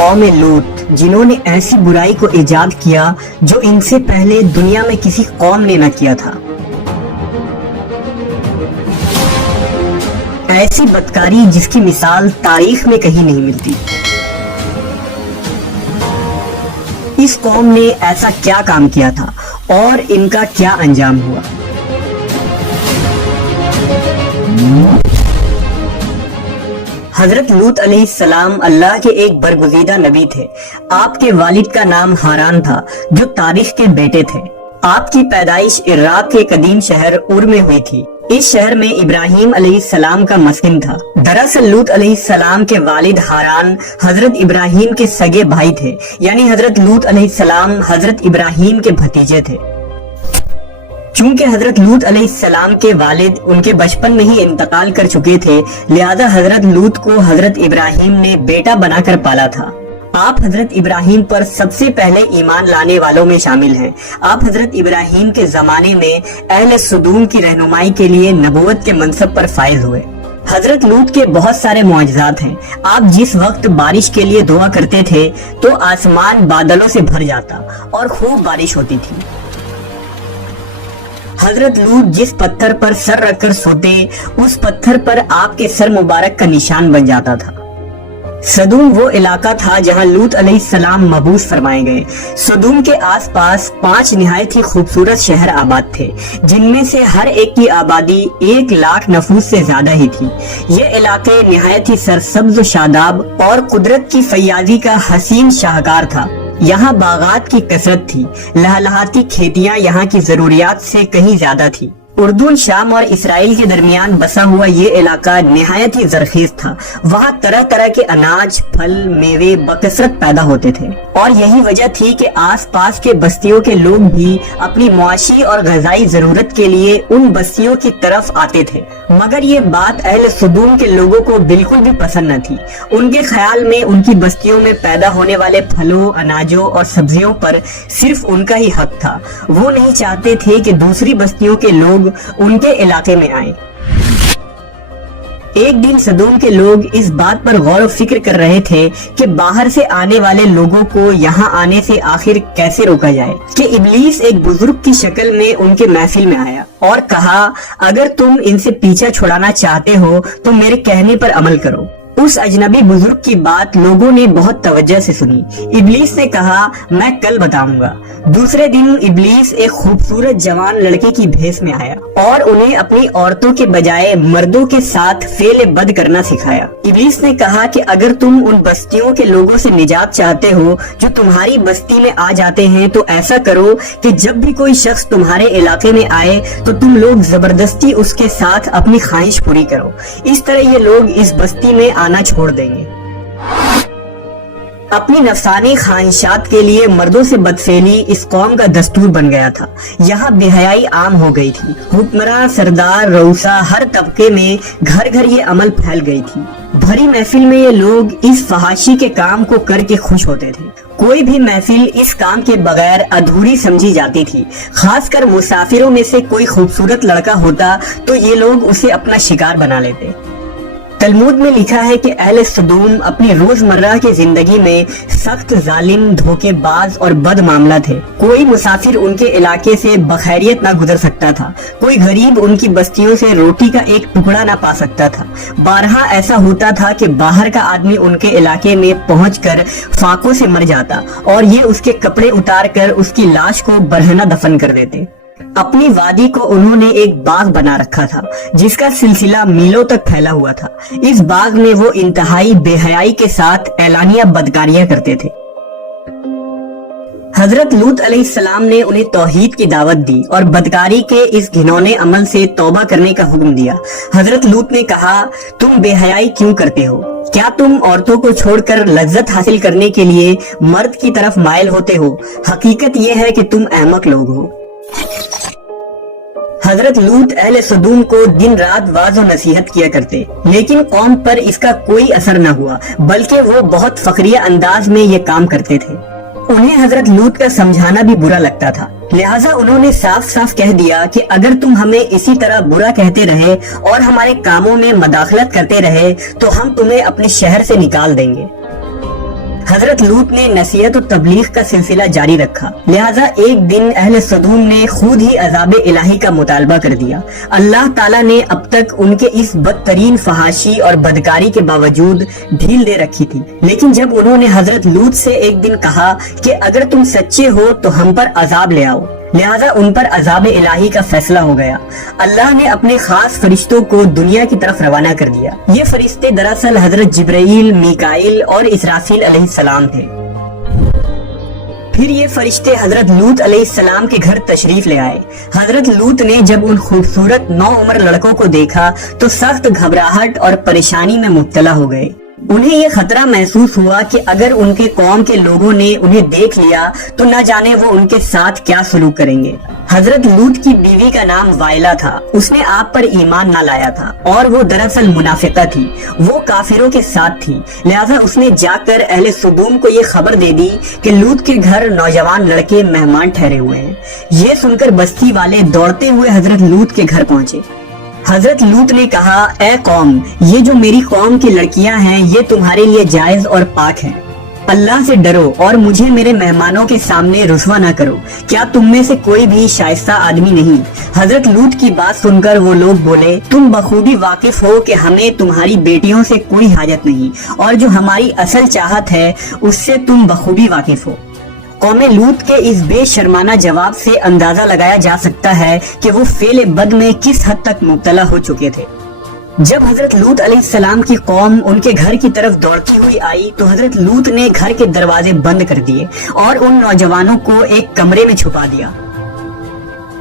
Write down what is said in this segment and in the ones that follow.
قوم لوط جنہوں نے ایسی برائی کو ایجاد کیا جو ان سے پہلے دنیا میں کسی قوم نے نہ کیا تھا۔ ایسی بدکاری جس کی مثال تاریخ میں کہیں نہیں ملتی۔ اس قوم نے ایسا کیا کام کیا تھا اور ان کا کیا انجام ہوا؟ حضرت لوط علیہ السلام اللہ کے ایک برگزیدہ نبی تھے۔ آپ کے والد کا نام ہاران تھا جو تاریخ کے بیٹے تھے۔ آپ کی پیدائش عراق کے قدیم شہر اور میں ہوئی تھی۔ اس شہر میں ابراہیم علیہ السلام کا مسکن تھا۔ دراصل لوط علیہ السلام کے والد ہاران حضرت ابراہیم کے سگے بھائی تھے، یعنی حضرت لوط علیہ السلام حضرت ابراہیم کے بھتیجے تھے۔ چونکہ حضرت لوط علیہ السلام کے والد ان کے بچپن میں ہی انتقال کر چکے تھے، لہذا حضرت لوط کو حضرت ابراہیم نے بیٹا بنا کر پالا تھا۔ آپ حضرت ابراہیم پر سب سے پہلے ایمان لانے والوں میں شامل ہیں۔ آپ حضرت ابراہیم کے زمانے میں اہل سدوم کی رہنمائی کے لیے نبوت کے منصب پر فائز ہوئے۔ حضرت لوط کے بہت سارے معجزات ہیں۔ آپ جس وقت بارش کے لیے دعا کرتے تھے تو آسمان بادلوں سے بھر جاتا اور خوب بارش ہوتی تھی۔ حضرت لوط جس پتھر پر سر رکھ کر سوتے، اس پتھر پر آپ کے سر مبارک کا نشان بن جاتا تھا۔ سدوم وہ علاقہ تھا جہاں لوط علیہ السلام مبعوث فرمائے گئے۔ سدوم کے آس پاس 5 نہایت ہی خوبصورت شہر آباد تھے، جن میں سے ہر ایک کی آبادی 1,00,000 نفوس سے زیادہ ہی تھی۔ یہ علاقے نہایت ہی سرسبز و شاداب اور قدرت کی فیاضی کا حسین شاہکار تھا۔ یہاں باغات کی کثرت تھی، لہلہاتی کھیتیاں یہاں کی ضروریات سے کہیں زیادہ تھی۔ اردن، شام اور اسرائیل کے درمیان بسا ہوا یہ علاقہ نہایت ہی زرخیز تھا۔ وہاں طرح طرح کے اناج، پھل، میوے بکثرت پیدا ہوتے تھے، اور یہی وجہ تھی کہ آس پاس کے بستیوں کے لوگ بھی اپنی معاشی اور غذائی ضرورت کے لیے ان بستیوں کی طرف آتے تھے۔ مگر یہ بات اہل سدوم کے لوگوں کو بالکل بھی پسند نہ تھی۔ ان کے خیال میں ان کی بستیوں میں پیدا ہونے والے پھلوں، اناجوں اور سبزیوں پر صرف ان کا ہی حق تھا۔ وہ نہیں چاہتے تھے کہ دوسری بستیوں کے لوگ ان کے علاقے میں آئیں۔ ایک دن سدوم کے لوگ اس بات پر غور و فکر کر رہے تھے کہ باہر سے آنے والے لوگوں کو یہاں آنے سے آخر کیسے روکا جائے، کہ ابلیس ایک بزرگ کی شکل میں ان کے محفل میں آیا اور کہا، اگر تم ان سے پیچھا چھڑانا چاہتے ہو تو میرے کہنے پر عمل کرو۔ اس اجنبی بزرگ کی بات لوگوں نے بہت توجہ سے سنی۔ ابلیس نے کہا، میں کل بتاؤں گا۔ دوسرے دن ابلیس ایک خوبصورت جوان لڑکے کی بھیس میں آیا اور انہیں اپنی عورتوں کے بجائے مردوں کے ساتھ فعل بد کرنا سکھایا۔ ابلیس نے کہا کہ اگر تم ان بستیوں کے لوگوں سے نجات چاہتے ہو جو تمہاری بستی میں آ جاتے ہیں تو ایسا کرو کہ جب بھی کوئی شخص تمہارے علاقے میں آئے تو تم لوگ زبردستی اس کے ساتھ اپنی خواہش پوری کرو۔ اس طرح یہ لوگ اس بستی میں آنا چھوڑ دیں گے۔ اپنی نفسانی خواہشات کے لیے مردوں سے بدفعلی اس قوم کا دستور بن گیا تھا۔ یہاں بے حیائی عام ہو گئی تھی۔ حکمراں، سردار، رؤسا، ہر طبقے میں گھر گھر یہ عمل پھیل گئی تھی۔ بھری محفل میں یہ لوگ اس فحاشی کے کام کو کر کے خوش ہوتے تھے۔ کوئی بھی محفل اس کام کے بغیر ادھوری سمجھی جاتی تھی۔ خاص کر مسافروں میں سے کوئی خوبصورت لڑکا ہوتا تو یہ لوگ اسے اپنا شکار بنا لیتے۔ تلمود میں لکھا ہے کہ اہل سدوم اپنی روزمرہ کی زندگی میں سخت ظالم، دھوکے باز اور بد معاملہ تھے۔ کوئی مسافر ان کے علاقے سے بخیریت نہ گزر سکتا تھا۔ کوئی غریب ان کی بستیوں سے روٹی کا ایک ٹکڑا نہ پا سکتا تھا۔ بارہا ایسا ہوتا تھا کہ باہر کا آدمی ان کے علاقے میں پہنچ کر فاقوں سے مر جاتا اور یہ اس کے کپڑے اتار کر اس کی لاش کو برہنہ دفن کر دیتے۔ اپنی وادی کو انہوں نے ایک باغ بنا رکھا تھا جس کا سلسلہ میلوں تک پھیلا ہوا تھا۔ اس باغ میں وہ انتہائی بے حیائی کے ساتھ اعلانیہ بدکاریاں کرتے تھے۔ حضرت لوط علیہ السلام نے انہیں توحید کی دعوت دی اور بدکاری کے اس گھنونے عمل سے توبہ کرنے کا حکم دیا۔ حضرت لوط نے کہا، تم بے حیائی کیوں کرتے ہو؟ کیا تم عورتوں کو چھوڑ کر لذت حاصل کرنے کے لیے مرد کی طرف مائل ہوتے ہو؟ حقیقت یہ ہے کہ تم احمق لوگ ہو۔ حضرت لوط اہل سدوم کو دن رات واعظ و نصیحت کیا کرتے، لیکن قوم پر اس کا کوئی اثر نہ ہوا، بلکہ وہ بہت فخریہ انداز میں یہ کام کرتے تھے۔ انہیں حضرت لوط کا سمجھانا بھی برا لگتا تھا، لہٰذا انہوں نے صاف صاف کہہ دیا کہ اگر تم ہمیں اسی طرح برا کہتے رہے اور ہمارے کاموں میں مداخلت کرتے رہے تو ہم تمہیں اپنے شہر سے نکال دیں گے۔ حضرت لوط نے نصیحت و تبلیغ کا سلسلہ جاری رکھا، لہٰذا ایک دن اہل سدوم نے خود ہی عذاب الہی کا مطالبہ کر دیا۔ اللہ تعالیٰ نے اب تک ان کے اس بدترین فحاشی اور بدکاری کے باوجود ڈھیل دے رکھی تھی، لیکن جب انہوں نے حضرت لوط سے ایک دن کہا کہ اگر تم سچے ہو تو ہم پر عذاب لے آؤ، لہذا ان پر عذاب الہی کا فیصلہ ہو گیا۔ اللہ نے اپنے خاص فرشتوں کو دنیا کی طرف روانہ کر دیا۔ یہ فرشتے دراصل حضرت جبرائیل، میکائیل اور اسرافیل علیہ السلام تھے۔ پھر یہ فرشتے حضرت لوط علیہ السلام کے گھر تشریف لے آئے۔ حضرت لوط نے جب ان خوبصورت نوعمر لڑکوں کو دیکھا تو سخت گھبراہٹ اور پریشانی میں مبتلا ہو گئے۔ انہیں یہ خطرہ محسوس ہوا کہ اگر ان کے قوم کے لوگوں نے انہیں دیکھ لیا تو نہ جانے وہ ان کے ساتھ کیا سلوک کریں گے۔ حضرت لوط کی بیوی کا نام وائلہ تھا، اس نے آپ پر ایمان نہ لایا تھا اور وہ دراصل منافقہ تھی، وہ کافروں کے ساتھ تھی، لہذا اس نے جا کر اہل سدوم کو یہ خبر دے دی کہ لوط کے گھر نوجوان لڑکے مہمان ٹھہرے ہوئے ہیں۔ یہ سن کر بستی والے دوڑتے ہوئے حضرت لوط کے گھر پہنچے۔ حضرت لوط نے کہا، اے قوم، یہ جو میری قوم کی لڑکیاں ہیں یہ تمہارے لیے جائز اور پاک ہیں، اللہ سے ڈرو اور مجھے میرے مہمانوں کے سامنے رسوا نہ کرو، کیا تم میں سے کوئی بھی شائستہ آدمی نہیں؟ حضرت لوط کی بات سن کر وہ لوگ بولے، تم بخوبی واقف ہو کہ ہمیں تمہاری بیٹیوں سے کوئی حاجت نہیں، اور جو ہماری اصل چاہت ہے اس سے تم بخوبی واقف ہو۔ قوم لوط کے اس بے شرمانہ جواب سے اندازہ لگایا جا سکتا ہے کہ وہ فعل بد میں کس حد تک مبتلا ہو چکے تھے۔ جب حضرت لوط علیہ السلام کی قوم ان کے گھر کی طرف دوڑتی ہوئی آئی تو حضرت لوط نے گھر کے دروازے بند کر دیے اور ان نوجوانوں کو ایک کمرے میں چھپا دیا۔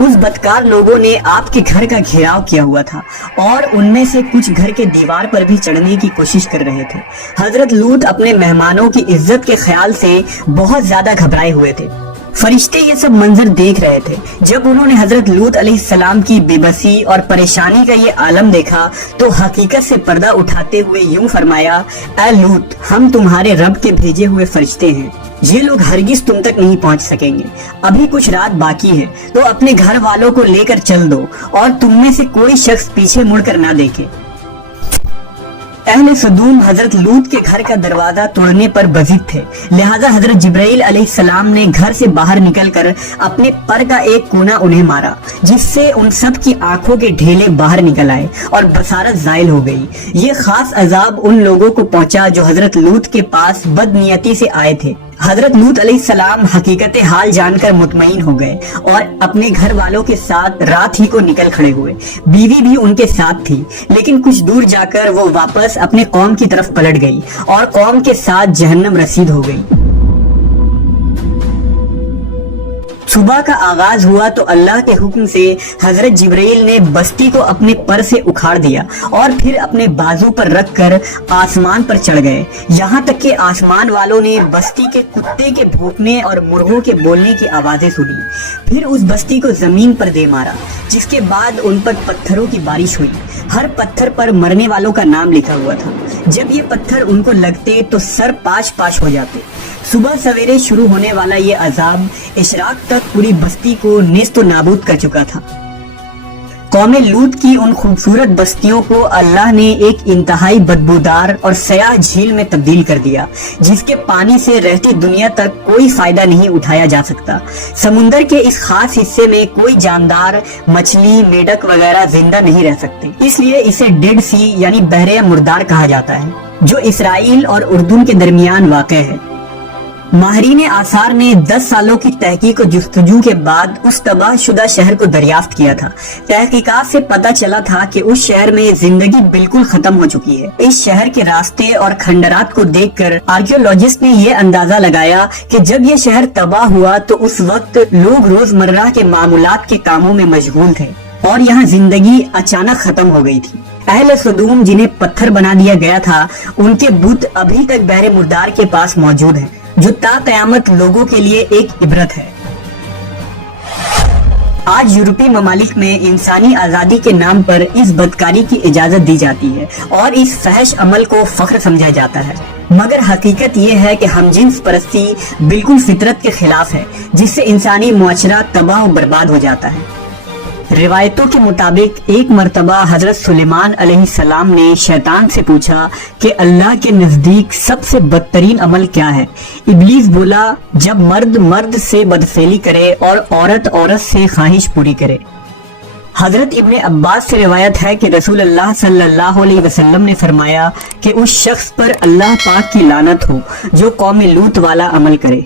اس بدکار لوگوں نے آپ کے گھر کا گھیراؤ کیا ہوا تھا اور ان میں سے کچھ گھر کے دیوار پر بھی چڑھنے کی کوشش کر رہے تھے۔ حضرت لوط اپنے مہمانوں کی عزت کے خیال سے بہت زیادہ گھبرائے ہوئے تھے۔ فرشتے یہ سب منظر دیکھ رہے تھے۔ جب انہوں نے حضرت لوط علیہ السلام کی بے بسی اور پریشانی کا یہ عالم دیکھا تو حقیقت سے پردہ اٹھاتے ہوئے یوں فرمایا، اے لوط، ہم تمہارے رب کے بھیجے ہوئے فرشتے ہیں، یہ لوگ ہرگز تم تک نہیں پہنچ سکیں گے، ابھی کچھ رات باقی ہے تو اپنے گھر والوں کو لے کر چل دو اور تم میں سے کوئی شخص پیچھے مڑ کر نہ دیکھے۔ اہل سدوم حضرت لوط کے گھر کا دروازہ توڑنے پر بضد تھے، لہذا حضرت جبرائیل علیہ السلام نے گھر سے باہر نکل کر اپنے پر کا ایک کونا انہیں مارا، جس سے ان سب کی آنکھوں کے ڈھیلے باہر نکل آئے اور بصارت زائل ہو گئی۔ یہ خاص عذاب ان لوگوں کو پہنچا جو حضرت لوط کے پاس بد نیتی سے آئے تھے۔ حضرت لوط علیہ السلام حقیقت حال جان کر مطمئن ہو گئے اور اپنے گھر والوں کے ساتھ رات ہی کو نکل کھڑے ہوئے۔ بیوی بھی ان کے ساتھ تھی، لیکن کچھ دور جا کر وہ واپس اپنے قوم کی طرف پلٹ گئی اور قوم کے ساتھ جہنم رسید ہو گئی۔ صبح کا آغاز ہوا تو اللہ کے حکم سے حضرت جبرائیل نے بستی کو اپنے پر سے اکھاڑ دیا اور پھر اپنے بازو پر رکھ کر آسمان پر چڑھ گئے، یہاں تک کہ آسمان والوں نے بستی کے کتے کے بھونکنے اور مرغوں کے بولنے کی آوازیں سنی۔ پھر اس بستی کو زمین پر دے مارا، جس کے بعد ان پر پتھروں کی بارش ہوئی۔ ہر پتھر پر مرنے والوں کا نام لکھا ہوا تھا۔ جب یہ پتھر ان کو لگتے تو سر پاش پاش ہو جاتے۔ صبح سویرے شروع ہونے والا یہ عذاب اشراق تک پوری بستی کو نیست و نابود کر چکا تھا۔ قوم لوط کی ان خوبصورت بستیوں کو اللہ نے ایک انتہائی بدبودار اور سیاہ جھیل میں تبدیل کر دیا، جس کے پانی سے رہتی دنیا تک کوئی فائدہ نہیں اٹھایا جا سکتا۔ سمندر کے اس خاص حصے میں کوئی جاندار، مچھلی، میڈک وغیرہ زندہ نہیں رہ سکتے، اس لیے اسے ڈیڈ سی یعنی بحر مردار کہا جاتا ہے، جو اسرائیل اور اردن کے درمیان واقع ہے۔ ماہرین آثار نے 10 سالوں کی تحقیق و جستجو کے بعد اس تباہ شدہ شہر کو دریافت کیا تھا۔ تحقیقات سے پتہ چلا تھا کہ اس شہر میں زندگی بالکل ختم ہو چکی ہے۔ اس شہر کے راستے اور کھنڈرات کو دیکھ کر آرکیولوجسٹ نے یہ اندازہ لگایا کہ جب یہ شہر تباہ ہوا تو اس وقت لوگ روزمرہ کے معمولات کے کاموں میں مشغول تھے اور یہاں زندگی اچانک ختم ہو گئی تھی۔ اہل سدوم جنہیں پتھر بنا دیا گیا تھا، ان کے بت ابھی تک بحر مردار کے پاس موجود ہیں، جو تا قیامت لوگوں کے لیے ایک عبرت ہے۔ آج یورپی ممالک میں انسانی آزادی کے نام پر اس بدکاری کی اجازت دی جاتی ہے اور اس فحش عمل کو فخر سمجھا جاتا ہے، مگر حقیقت یہ ہے کہ ہم جنس پرستی بالکل فطرت کے خلاف ہے، جس سے انسانی معاشرہ تباہ و برباد ہو جاتا ہے۔ روایتوں کے مطابق ایک مرتبہ حضرت سلیمان علیہ السلام نے شیطان سے پوچھا کہ اللہ کے نزدیک سب سے بدترین عمل کیا ہے؟ ابلیس بولا، جب مرد مرد سے بدفعلی کرے اور عورت عورت سے خواہش پوری کرے۔ حضرت ابن عباس سے روایت ہے کہ رسول اللہ صلی اللہ علیہ وسلم نے فرمایا کہ اس شخص پر اللہ پاک کی لعنت ہو جو قوم لوط والا عمل کرے۔